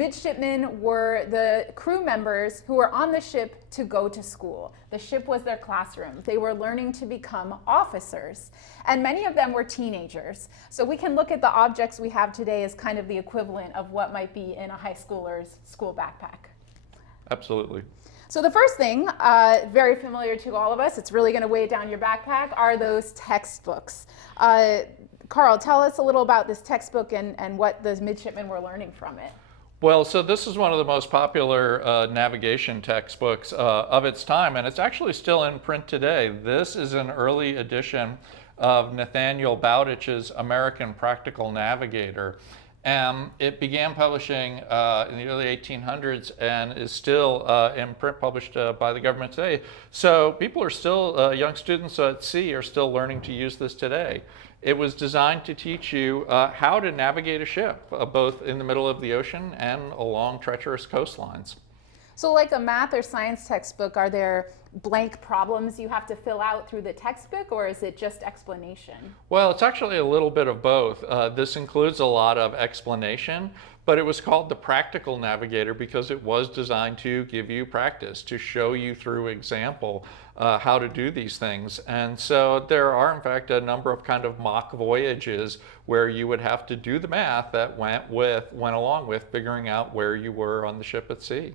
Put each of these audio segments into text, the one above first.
Midshipmen were the crew members who were on the ship to go to school. The ship was their classroom. They were learning to become officers. And many of them were teenagers. So we can look at the objects we have today as kind of the equivalent of what might be in a high schooler's school backpack. Absolutely. So the first thing, very familiar to all of us, it's really going to weigh down your backpack, are those textbooks. Carl, tell us a little about this textbook and what the midshipmen were learning from it. Well, so this is one of the most popular navigation textbooks of its time, and it's actually still in print today. This is an early edition of Nathaniel Bowditch's American Practical Navigator. It began publishing in the early 1800s and is still in print, published by the government today. So people are still, young students at sea are still learning to use this today. It was designed to teach you how to navigate a ship, both in the middle of the ocean and along treacherous coastlines. So like a math or science textbook, are there blank problems you have to fill out through the textbook, or is it just explanation? Well, it's actually a little bit of both. This includes a lot of explanation, but it was called the Practical Navigator because it was designed to give you practice, to show you through example how to do these things. And so there are, in fact, a number of kind of mock voyages where you would have to do the math that went along with figuring out where you were on the ship at sea.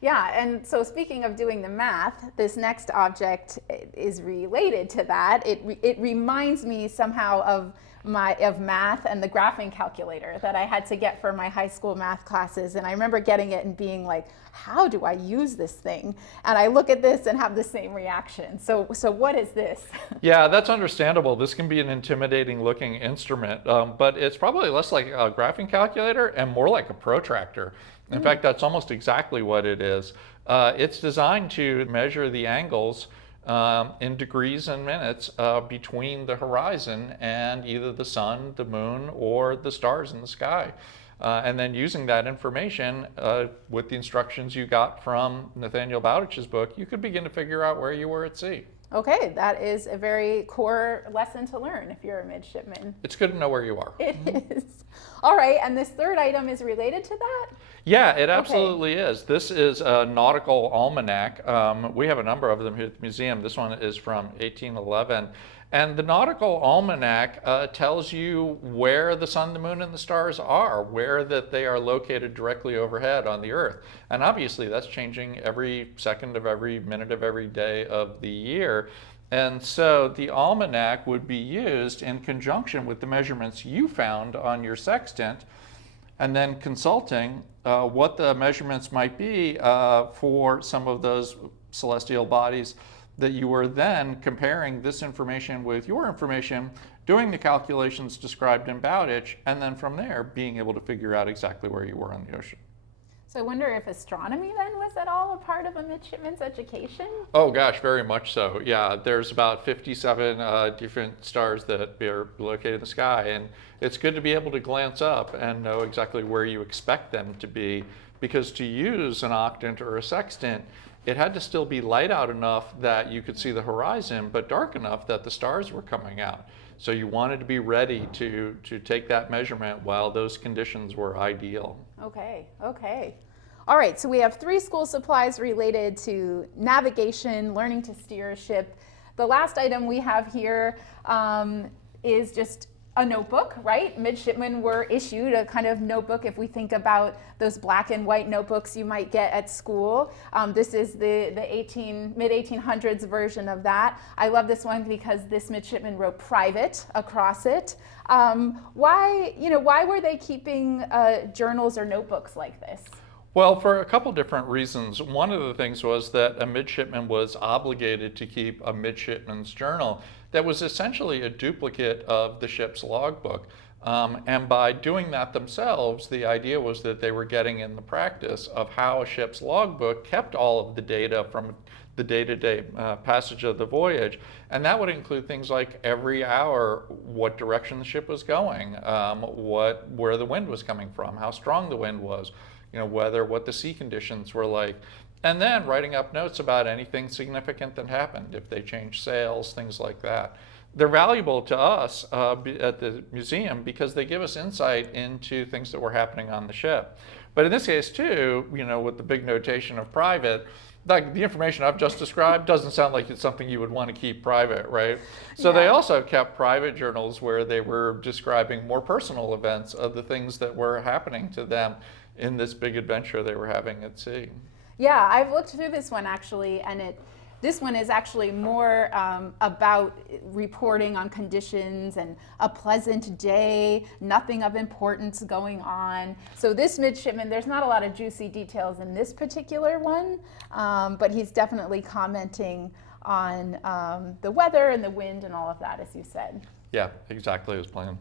Yeah, and so speaking of doing the math, this next object is related to that. It reminds me somehow of math and the graphing calculator that I had to get for my high school math classes. And I remember getting it and being like, how do I use this thing? And I look at this and have the same reaction. So what is this? Yeah, that's understandable. This can be an intimidating looking instrument, but it's probably less like a graphing calculator and more like a protractor. In fact, that's almost exactly what it is. It's designed to measure the angles in degrees and minutes between the horizon and either the sun, the moon, or the stars in the sky. And then using that information with the instructions you got from Nathaniel Bowditch's book, you could begin to figure out where you were at sea. Okay, that is a very core lesson to learn if you're a midshipman. It's good to know where you are. It is. All right, and this third item is related to that? Yeah, it absolutely is. This is a Nautical Almanac. We have a number of them here at the museum. This one is from 1811. And the Nautical Almanac tells you where the sun, the moon, and the stars are, where that they are located directly overhead on the Earth. And obviously that's changing every second of every minute of every day of the year. And so the almanac would be used in conjunction with the measurements you found on your sextant, and then consulting what the measurements might be for some of those celestial bodies that you were then comparing this information with your information, doing the calculations described in Bowditch, and then from there being able to figure out exactly where you were on the ocean. So I wonder if astronomy then was at all a part of a midshipman's education? Oh gosh, very much so. Yeah, there's about 57 different stars that are located in the sky, and it's good to be able to glance up and know exactly where you expect them to be, because to use an octant or a sextant, it had to still be light out enough that you could see the horizon, but dark enough that the stars were coming out. So you wanted to be ready to take that measurement while those conditions were ideal. Okay. All right, so we have 3 school supplies related to navigation, learning to steer a ship. The last item we have here is just a notebook, right? Midshipmen were issued a kind of notebook if we think about those black and white notebooks you might get at school. This is the mid-1800s version of that. I love this one because this midshipman wrote private across it. Why were they keeping journals or notebooks like this? Well, for a couple different reasons. One of the things was that a midshipman was obligated to keep a midshipman's journal that was essentially a duplicate of the ship's logbook. And by doing that themselves, the idea was that they were getting in the practice of how a ship's logbook kept all of the data from the day-to-day passage of the voyage. And that would include things like every hour, what direction the ship was going, where the wind was coming from, how strong the wind was, what the sea conditions were like. And then writing up notes about anything significant that happened, if they changed sails, things like that. they're valuable to us at the museum because they give us insight into things that were happening on the ship. But in this case too, with the big notation of private, like the information I've just described doesn't sound like it's something you would want to keep private, right? So they also kept private journals where they were describing more personal events of the things that were happening to them in this big adventure they were having at sea. Yeah, I've looked through this one actually, and this one is actually more about reporting on conditions and a pleasant day, nothing of importance going on. So this midshipman, there's not a lot of juicy details in this particular one, but he's definitely commenting on the weather and the wind and all of that, as you said. Yeah, exactly as planned.